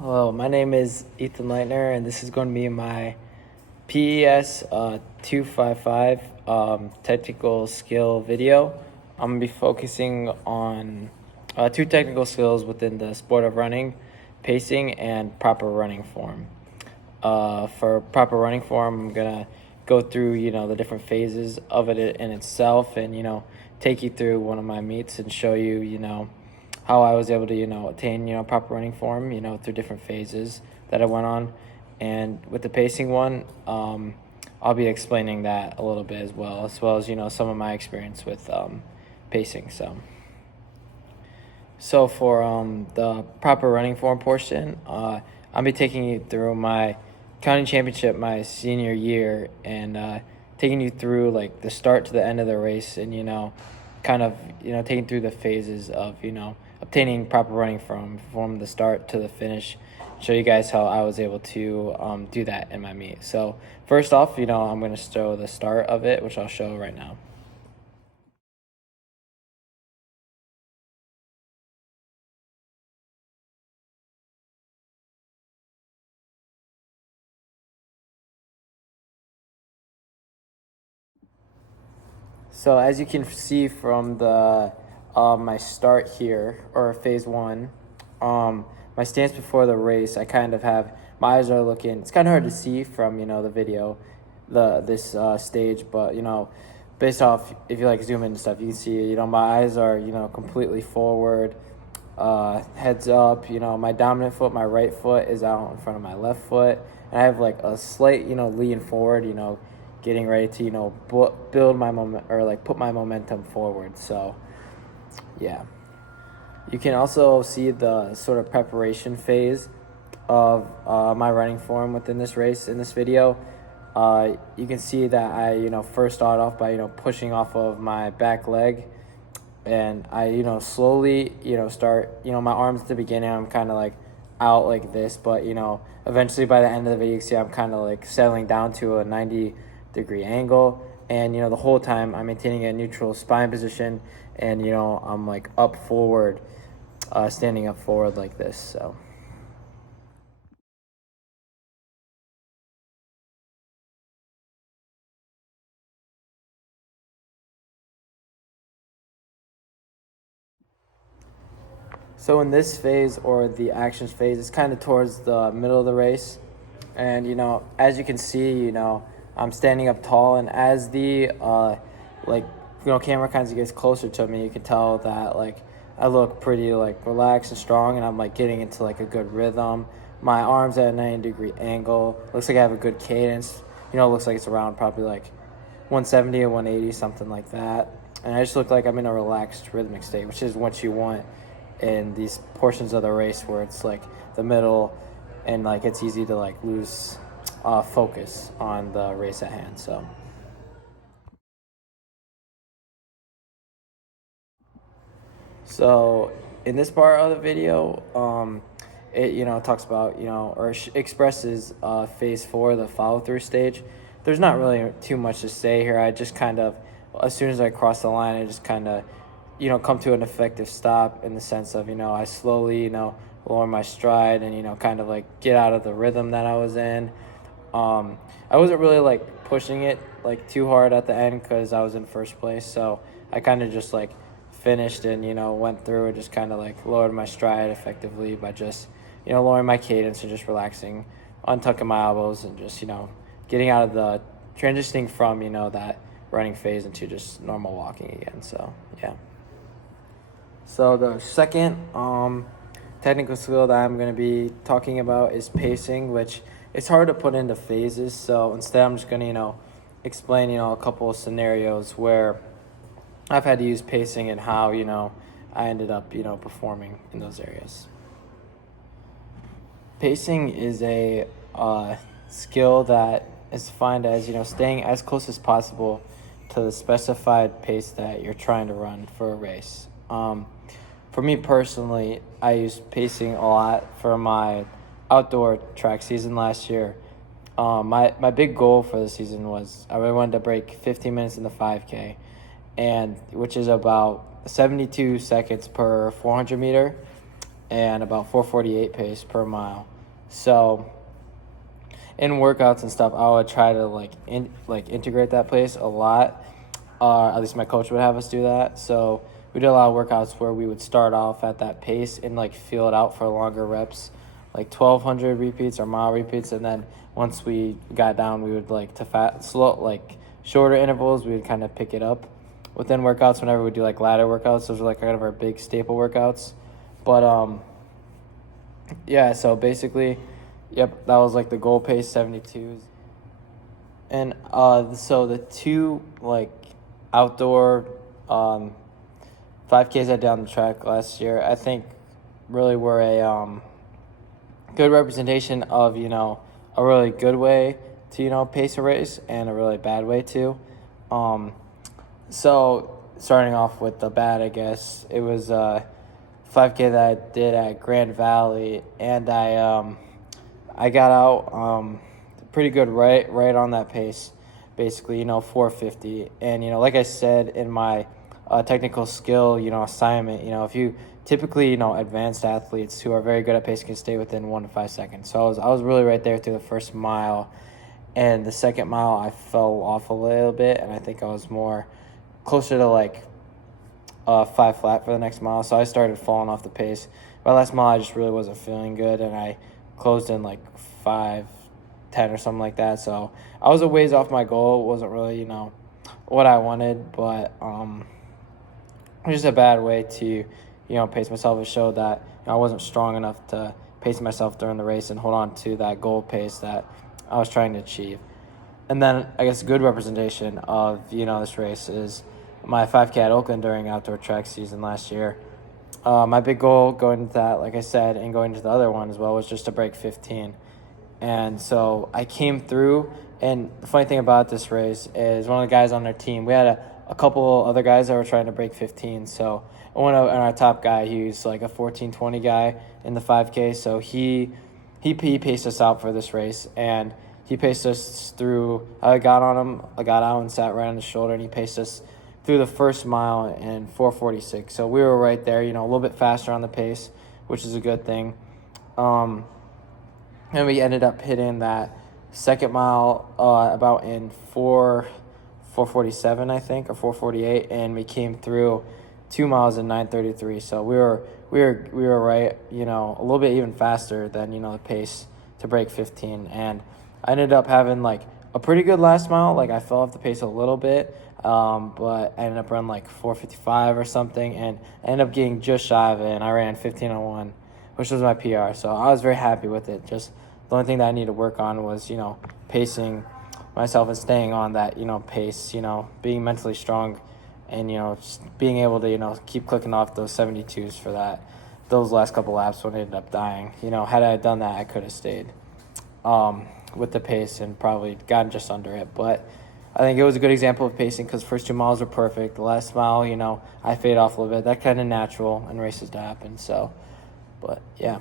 Hello, my name is Ethan Leitner, and this is going to be my PES 255 technical skill video. I'm going to be focusing on two technical skills within the sport of running: pacing and proper running form. For proper running form, I'm going to go through, the different phases of it in itself, and, take you through one of my meets and show you, how I was able to, attain, proper running form, through different phases that I went on. And with the pacing one, I'll be explaining that a little bit as well as, some of my experience with pacing. So for the proper running form portion, I'll be taking you through my county championship my senior year, and taking you through like the start to the end of the race, and kind of taking through the phases of obtaining proper running from the start to the finish. Show you guys how I was able to do that in my meet. So first off, I'm going to show the start of it, which I'll show right now. So as you can see from the my start here, or phase one, my stance before the race, I kind of have my eyes are looking. It's kind of hard to see from the video, this stage, but based off, if you like zoom in and stuff, you can see my eyes are completely forward, heads up. My dominant foot, my right foot, is out in front of my left foot, and I have like a slight lean forward, getting ready to build my moment, or like put my momentum forward. So yeah, you can also see the sort of preparation phase of my running form within this race in this video. You can see that I first start off by pushing off of my back leg, and I slowly start my arms at the beginning, I'm kind of like out like this, but eventually by the end of the video you can see I'm kind of like settling down to a 90-degree angle, and the whole time I'm maintaining a neutral spine position, and I'm like up forward, standing up forward like this. So in this phase, or the actions phase, it's kind of towards the middle of the race, and as you can see, I'm standing up tall, and as the like camera kind of gets closer to me, you can tell that like I look pretty like relaxed and strong, and I'm like getting into like a good rhythm. My arms at a 90-degree angle. Looks like I have a good cadence. Looks like it's around probably like 170 or 180, something like that. And I just look like I'm in a relaxed rhythmic state, which is what you want in these portions of the race where it's like the middle, and like it's easy to like lose focus on the race at hand. So in this part of the video, it talks about or expresses phase four, the follow through stage. There's not really too much to say here. I just kind of, as soon as I cross the line, I just kind of come to an effective stop, in the sense of I slowly lower my stride, and kind of like get out of the rhythm that I was in. I wasn't really like pushing it like too hard at the end because I was in first place, so I kind of just like finished and went through and just kind of like lowered my stride effectively by just lowering my cadence and just relaxing, untucking my elbows, and just getting out of the transitioning from that running phase into just normal walking again. So yeah. So the second technical skill that I'm going to be talking about is pacing, which it's hard to put into phases. So instead, I'm just going to explain a couple of scenarios where I've had to use pacing, and how I ended up performing in those areas. Pacing is a skill that is defined as staying as close as possible to the specified pace that you're trying to run for a race. For me personally, I used pacing a lot for my outdoor track season last year. My big goal for the season was I really wanted to break 15 minutes in the 5K, and which is about 72 seconds per 400 meter. and about 4:48 pace per mile. So in workouts and stuff, I would try to integrate that pace a lot. At least my coach would have us do that. So we did a lot of workouts where we would start off at that pace and feel it out for longer reps, like 1,200 repeats or mile repeats, and then once we got down, we would shorter intervals. We would kind of pick it up within workouts. Whenever we do ladder workouts, those are kind of our big staple workouts. But yeah. So basically, yep, that was the goal pace 72s, and so the two outdoor 5Ks I did on the track last year, I think really were a good representation of, a really good way to, pace a race and a really bad way too. So starting off with the bad, I guess, it was 5K that I did at Grand Valley, and I got out pretty good right on that pace, basically, 450. And, like I said in my technical skill, assignment, if you typically, advanced athletes who are very good at pace can stay within 1 to 5 seconds. So I was really right there through the first mile, and the second mile I fell off a little bit, and I think I was more closer to 5 flat for the next mile. So I started falling off the pace. By last mile, I just really wasn't feeling good, and I closed in 5:10 or something like that. So I was a ways off my goal. It wasn't really, what I wanted, but it was just a bad way to, pace myself. It showed that I wasn't strong enough to pace myself during the race and hold on to that goal pace that I was trying to achieve. And then I guess a good representation of, this race is my 5K at Oakland during outdoor track season last year. My big goal going into that, like I said, and going to the other one as well, was just to break 15. And so I came through, and the funny thing about this race is one of the guys on our team, we had a couple other guys that were trying to break 15. So one of our top guy, he was a 14:20 guy in the 5K. So he paced us out for this race, and he paced us through. I got on him, I got out and sat right on his shoulder, and he paced us through the first mile in 4:46. So we were right there, a little bit faster on the pace, which is a good thing. And we ended up hitting that second mile about in 4:47, I think, or 4:48, and we came through 2 miles in 9:33. So we were right, a little bit even faster than the pace to break 15. And I ended up having a pretty good last mile. I fell off the pace a little bit, but I ended up running 4:55 or something, and I ended up getting just shy of it, and I ran 15:01, which was my PR. So I was very happy with it. Just the only thing that I needed to work on was, pacing myself and staying on that, pace, being mentally strong, and, just being able to, keep clicking off those 72s for those last couple laps when I ended up dying. Had I done that, I could have stayed with the pace and probably gotten just under it. But I think it was a good example of pacing because the first 2 miles were perfect. The last mile, I fade off a little bit. That's kind of natural in races to happen. So, but yeah.